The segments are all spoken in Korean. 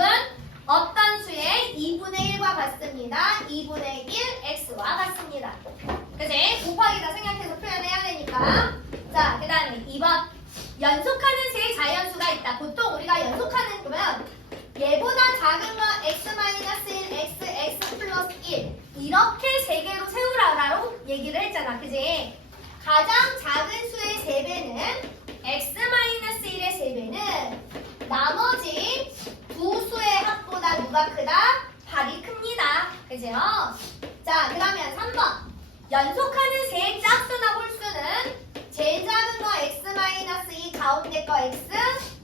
결국은 어떤 수의 2분의 1과 같습니다. 2분의 1 x와 같습니다. 그치? 곱하기다 생각해서 표현해야 되니까. 자, 그 다음에 2번. 연속하는 세 자연수가 있다. 보통 우리가 연속하는 거면 얘보다 작은 거 x-1, x 플러스 1 이렇게 세 개로 세우라고 얘기를 했잖아. 그지? 가장 작은 수의 3배는 x-1의 3배는 나머지 두 수의 합보다 누가 크다? 8이 큽니다. 그죠? 자, 그러면 3번. 연속하는 세 짝수나 홀수는 제일 작은 거 x-2, 가운데 거 x,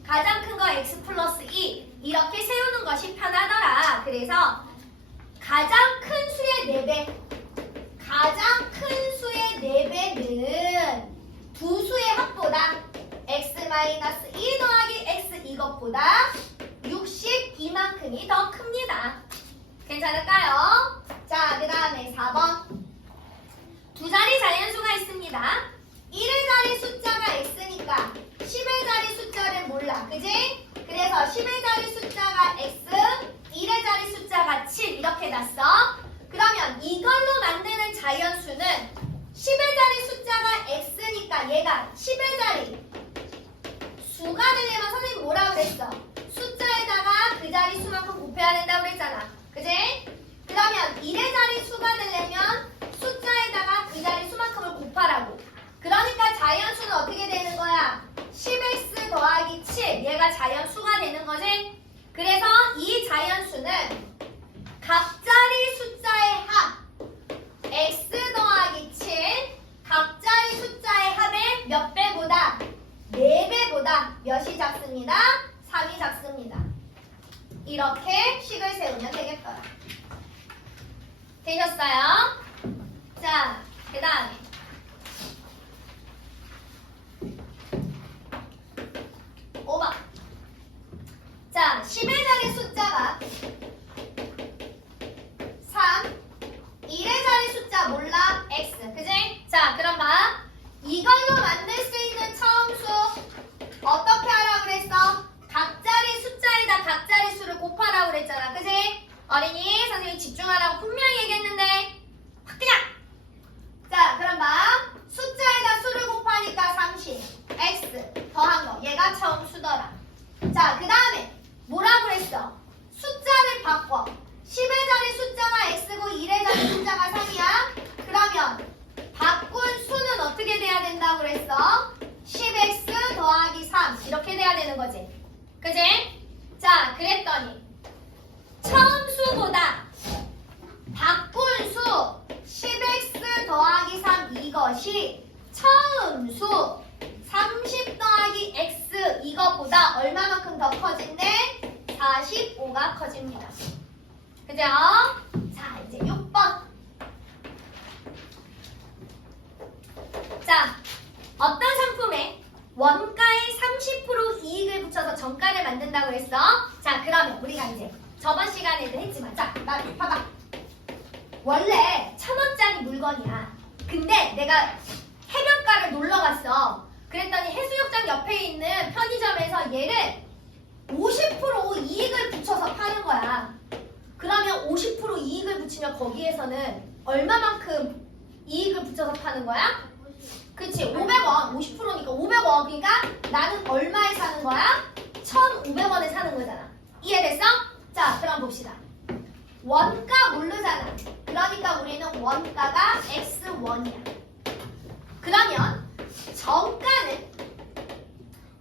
가장 큰 거 x 플러스 2 이렇게 세우는 것이 편하더라. 그래서 가장 큰 수의 4배, 가장 큰 수의 4배는 두 수의 합보다 x-2 더하기 x 이것보다 62만큼이 더 큽니다. 괜찮을까요? 자, 그 다음에 4번. 두 자리 자연수가 있습니다. 1의 자리 숫자가 x니까 10의 자리 숫자를 몰라. 그지? 그래서 10의 자리 숫자가 x, 1의 자리 숫자가 7 이렇게 놨어. 그러면 이걸로 만드는 자연수는 10의 자리 숫자가 x니까 얘가 10의 자리 수가 되려면 선생님 뭐라고 그랬어? 숫자에다가 그 자리 수만큼 곱해야 된다고 그랬잖아. 그지? 그러면 1의 자리 수가 되려면 숫자에다가 그 자리 수만큼을 곱하라고. 그러니까 자연수는 어떻게 되는 거야? 10x 더하기 7 얘가 자연수가 되는 거지? 그래서 이 자연수는 각자리 숫자의 합 x 더하기 7 각자리 숫자의 합의 몇 배보다? 4배보다 몇이 작습니다? 3이 작습니다. 이렇게 식을 세우면 되겠더라. 되셨어요? 자, 그 다음에 5번. 자, 10의 자리 숫자가 3, 1의 자리 숫자 몰라? x. 그지? 자, 그럼 봐. 이걸로 만들 수 있는 처음 수 어떻게 하라고 그랬어? 각자리 숫자에다 각자리 수를 곱하라고 그랬잖아. 그지? 어린이, 선생님이 집중하라고 분명히 얘기했는데 그냥! 자, 그럼 봐. 숫자에다 수를 곱하니까 30, x 더한 거. 얘가 처음 수더라. 자, 그 다음에 뭐라고 그랬어? 숫자를 바꿔. 10의 자리 숫자가 x고 1의 자리 숫자가 3이야. 그러면 바꾼 수는 어떻게 돼야 된다고 그랬어? 10x 더하기 3 이렇게 돼야 되는 거지. 그지? 자, 그랬더니 처음 수보다 바꾼 수 10x 더하기 3 이것이 처음 수 30 더하기 x 이것보다 얼마만큼 더 커진대? 45가 커집니다. 그죠? 자, 이제 6번. 자, 어떤 상품에 원가에 30% 이익을 붙여서 정가를 만든다고 했어? 자, 그러면 우리가 이제 저번 시간에도 했지만 자, 나 봐봐. 원래 1,000원짜리 물건이야. 근데 내가 해변가를 놀러 갔어. 그랬더니 해수욕장 옆에 있는 편의점에서 얘를 50% 이익을 붙여서 파는 거야. 그러면 50% 이익을 붙이면 거기에서는 얼마만큼 이익을 붙여서 파는 거야? 그치, 500원. 50%니까 500원. 그러니까 나는 얼마에 사는 거야? 1,500원에 사는 거잖아. 이해됐어? 자, 그럼 봅시다. 원가 모르잖아. 그러니까 우리는 원가가 x1이야. 그러면 정가는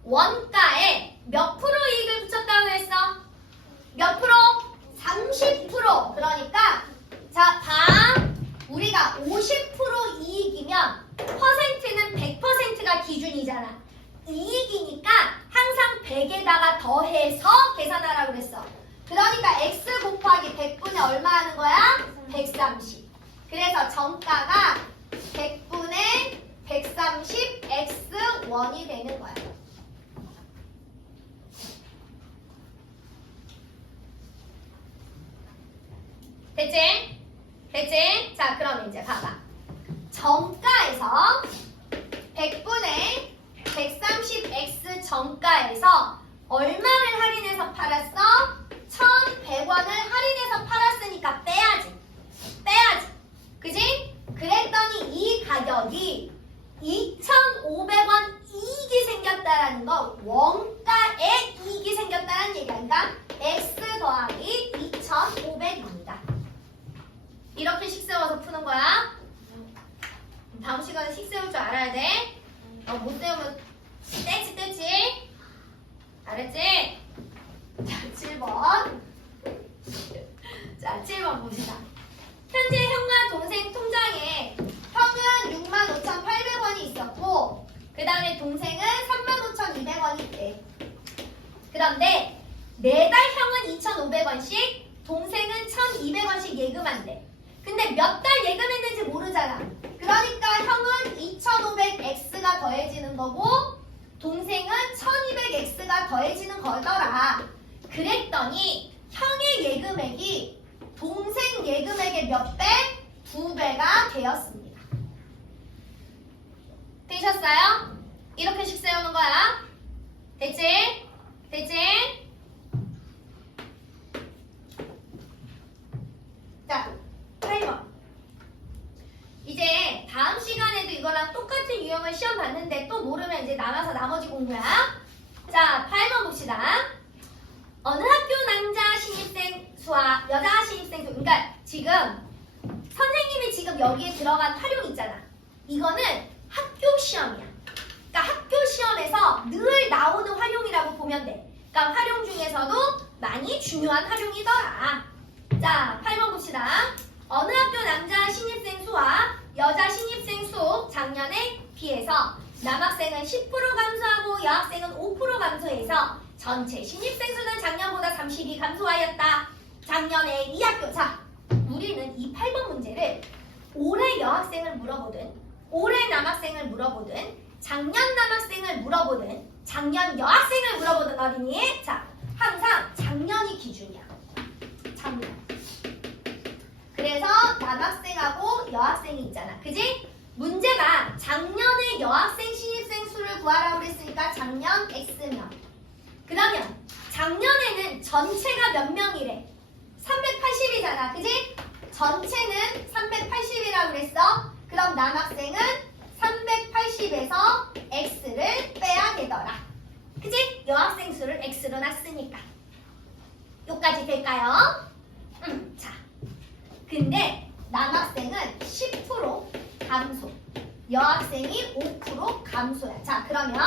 원가에 몇 프로 이익을 붙였다고 했어? 몇 프로? 30%. 그러니까 자, 봐. 우리가 50% 이익이면 퍼센트는 100%가 기준이잖아. 이익이니까 항상 100에다가 더해서 계산하라고 그랬어. 그러니까 x 곱하기 100분의 얼마 하는 거야? 130. 그래서 정가가 100분의 130 x1이 되는 거야. 됐지? 됐지? 자, 그럼 이제 봐봐. 정가에서 100분의 130x 정가에서 얼마를 할인해서 팔았어? 세우는 거야? 다음 시간에 식 세울 줄 알아야 돼. 못 세우면 떼치. 알았지? 자, 7번. 자, 7번 봅시다. 현재 형과 동생 통장에 형은 65,800원이 있었고 그 다음에 동생은 35,200원이 있대. 그런데 매달 형은 2,500원씩 동생은 1,200원씩 예금한대. 근데 몇 달 예금했는지 모르잖아. 그러니까 형은 2,500X가 더해지는 거고 동생은 1,200X가 더해지는 거더라. 그랬더니 형의 예금액이 동생 예금액의 몇 배? 2배가 되었습니다. 되셨어요? 이렇게씩 세우는 거야. 됐지? 됐지? 자, 타이머. 이제 다음 시간에도 이거랑 똑같은 유형을 시험 봤는데 또 모르면 이제 나가서 나머지 공부야. 자, 8번 봅시다. 어느 학교 남자 신입생 수와 여자 신입생 수. 그러니까 지금 선생님이 지금 여기에 들어간 활용 있잖아. 이거는 학교 시험이야. 그러니까 학교 시험에서 늘 나오는 활용이라고 보면 돼. 그러니까 활용 중에서도 많이 중요한 활용이더라. 자, 8번 봅시다. 어느 학교 남자 신입생 수와 여자 신입생 수 작년에 비해서 남학생은 10% 감소하고 여학생은 5% 감소해서 전체 신입생 수는 작년보다 32 감소하였다. 작년에 이 학교. 자, 우리는 이 8번 문제를 올해 여학생을 물어보든 올해 남학생을 물어보든 작년 남학생을 물어보든 작년 여학생을 물어보든 어린이. 자, 항상 작년이 기준이야. 작년. 그래서 남학생하고 여학생이 있잖아. 그지? 문제가 작년에 여학생 신입생 수를 구하라고 했으니까 작년 X명. 그러면 작년에는 전체가 몇 명이래? 380이잖아. 그지? 전체는 380이라고 그랬어. 그럼 남학생은 380에서 X를 빼야 되더라. 그지? 여학생 수를 X로 놨으니까. 여기까지 될까요? 자. 근데 남학생은 10% 감소, 여학생이 5% 감소야. 자, 그러면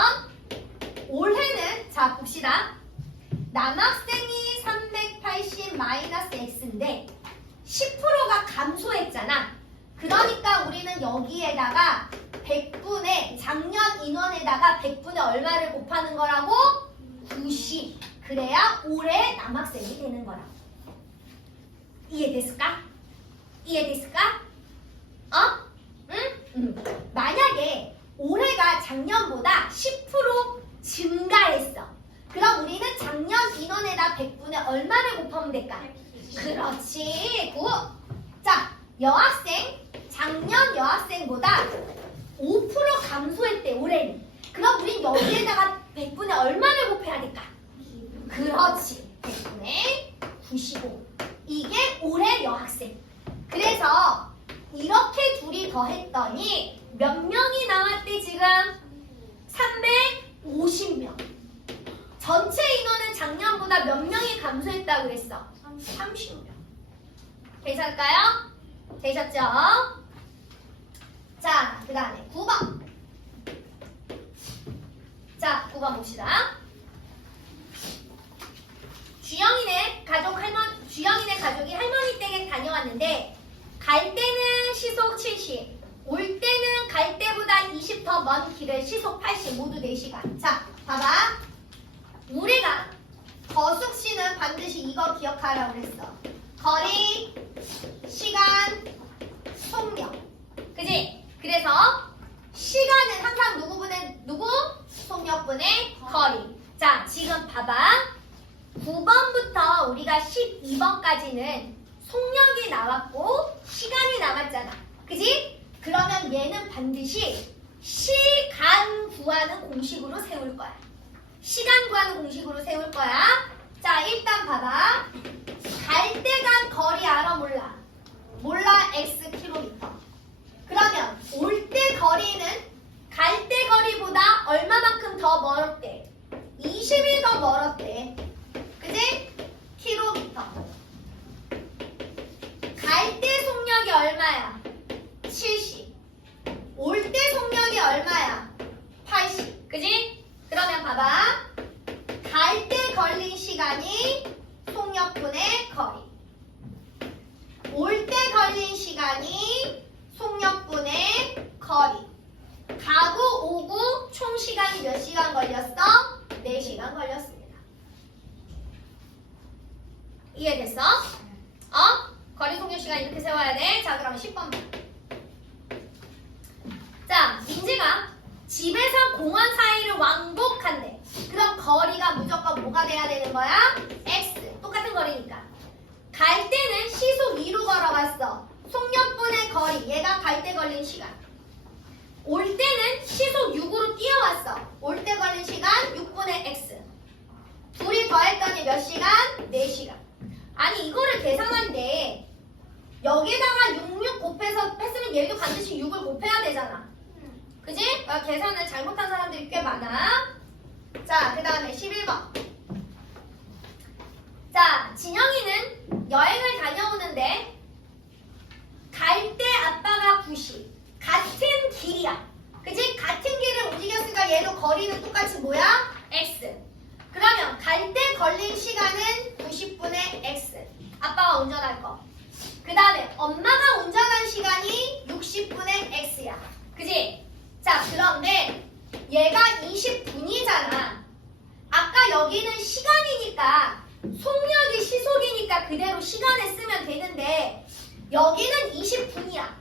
올해는 자 봅시다. 남학생이 380 마이너스 X인데 10%가 감소했잖아. 그러니까 우리는 여기에다가 100분의 작년 인원에다가 100분의 얼마를 곱하는 거라고? 90. 그래야 올해 남학생이 되는 거라고. 이해됐을까? 이해됐을까? 응? 만약에 올해가 작년보다 10% 증가했어. 그럼 우리는 작년 인원에다 100분의 얼마를 곱하면 될까? 그렇지. 9. 자, 여학생. 작년 여학생보다 5% 감소했대, 올해는. 그럼 우린 여기에다가 100분의 얼마를 곱해야 될까? 그렇지. 100분의 95. 이게 올해 여학생. 그래서 이렇게 둘이 더했더니 몇 명이 나왔대 지금? 350명. 전체 인원은 작년보다 몇 명이 감소했다고 그랬어? 30명. 되셨을까요? 되셨죠? 자, 그 다음에 9번. 자, 9번 봅시다. 주영이네 가족이 할머니 댁에 다녀왔는데 갈 때는 시속 70, 올 때는 갈 때보다 20 더 먼 길을 시속 80, 모두 4시간. 자, 봐봐. 우리가 거숙시는 반드시 이거 기억하라고 그랬어. 거리, 시간, 속력. 그지? 그래서 시간은 항상 누구? 속력분의 거리. 자, 지금 봐봐. 9번부터 우리가 12번까지는 속력이 나왔고 시간이 나왔잖아. 그지? 그러면 얘는 반드시 시간 구하는 공식으로 세울 거야. 시간 구하는 공식으로 세울 거야. 자, 일단 봐봐. 갈 때 간 거리 알아? 몰라? 몰라. x 킬로미터. 그러면 올 때 거리는 갈 때 거리보다 얼마만큼 더 멀었대? 20이 더 멀었대. 그지? 킬로미터. 갈 때 속력이 얼마야? 60분의 거리. 올 때 걸린 시간이 속력분의 거리. 가고 오고 총 시간이 몇 시간 걸렸어? 4시간 걸렸습니다. 이해됐어? 거리 속력 시간 이렇게 세워야 돼. 자, 그럼 10번 봐. 자, 민지가 집에서 공원 사이를 왕복한대. 그럼 거리가 무조건 뭐가 돼야 되는 거야? x. 똑같은 거리니까. 갈 때는 시속 2로 걸어갔어. 속력분의 거리. 얘가 갈 때 걸린 시간. 올 때는 시속 6으로 뛰어왔어. 올 때 걸린 시간 6분의 x. 둘이 더했더니 몇 시간? 4시간. 아니 이거를 계산한데 여기다가 66 곱해서 했으면 얘도 반드시 6을 곱해야 되잖아. 그지? 계산을 잘못한 사람들이 꽤 많아. 자, 그 다음에 11번. 자, 진영이는 여행을 다녀오는데 갈 때 아빠가 9시. 같은 길이야. 그지? 같은 길을 움직였으니까 얘도 거리는 똑같이 뭐야? x. 그러면 갈 때 걸린 시간은 90분의 x. 아빠가 운전할 거. 그 다음에 엄마가 운전한 시간이 60분의 x야. 그지? 자, 그런데 얘가 20분이잖아. 아까 여기는 시간이니까 속력이 시속이니까 그대로 시간에 쓰면 되는데 여기는 20분이야.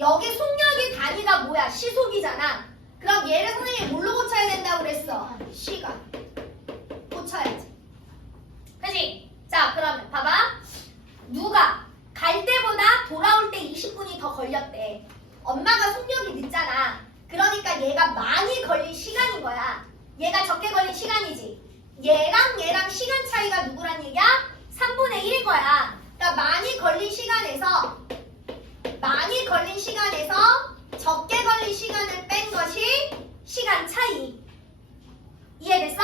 여기 속력이 단위가 뭐야? 시속이잖아. 그럼 얘를 선생님이 뭘로 고쳐야 된다고 그랬어? 시간. 고쳐야지. 그치? 자, 그러면 봐봐. 누가 갈 때보다 돌아올 때 20분이 더 걸렸대. 엄마가 속력이 늦잖아. 그러니까 얘가 많이 걸린 시간인 거야. 얘가 적게 걸린 시간이지. 얘랑 시간 차이가 누구란 얘기야? 3분의 1인 거야. 그러니까 많이 걸린 시간에서 적게 걸린 시간을 뺀 것이 시간 차이. 이해됐어?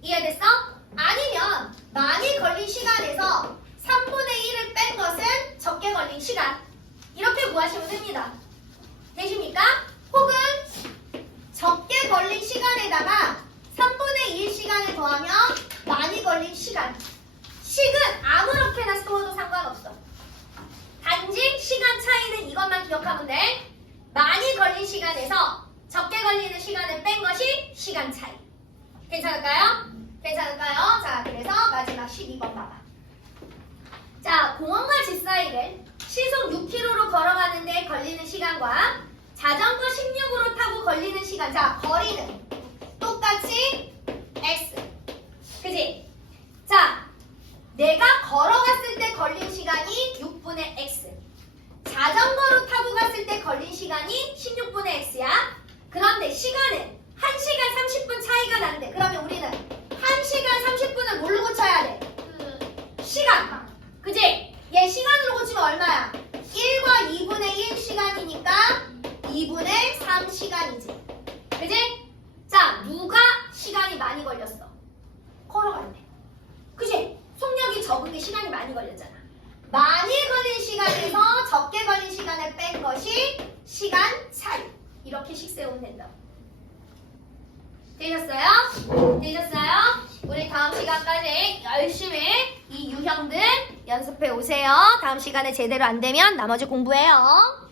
이해됐어? 아니면 많이 걸린 시간에서 3분의 1을 뺀 것은 적게 걸린 시간. 이렇게 구하시면 됩니다. 되십니까? 혹은 적게 걸린 시간에다가 3분의 1 시간을 더하면 많이 걸린 시간. 식은 아무렇게나 써도 상관없어. 단지 시간 차이는 이것만 기억하면 돼. 많이 걸린 시간에서 적게 걸리는 시간을 뺀 것이 시간 차이. 괜찮을까요? 괜찮을까요? 자, 그래서 마지막 12번 봐봐. 자, 공원과 집 사이를 시속 6km로 걸어가는데 걸리는 시간과 자전거 16으로 타고 걸리는 시간. 자, 거리는 똑같이 x. 그지? 자, 내가 걸어갔을 때 걸린 시간이 6분의 x. 자전거로 타고 갔을 때 걸린 시간이 16분의 x야. 그런데 시간은 1시간 30분 차이가 나는데 그러면 우리는 1시간 30분을 뭘로 고쳐야 돼? 시간. 그지? 얘 시간으로 고치면 얼마야? 1과 2분의 1 시간이니까 2분의 3시간이지. 그지? 자, 누가 시간이 많이 걸렸어? 걸어갈 때. 그지? 속력이 적은 게 시간이 많이 걸렸잖아. 많이 걸린 시간에서 적게 걸린 시간을 뺀 것이 시간 차이. 이렇게씩 세우면 된다. 되셨어요? 되셨어요? 우리 다음 시간까지 열심히 이 유형들 연습해 오세요. 다음 시간에 제대로 안 되면 나머지 공부해요.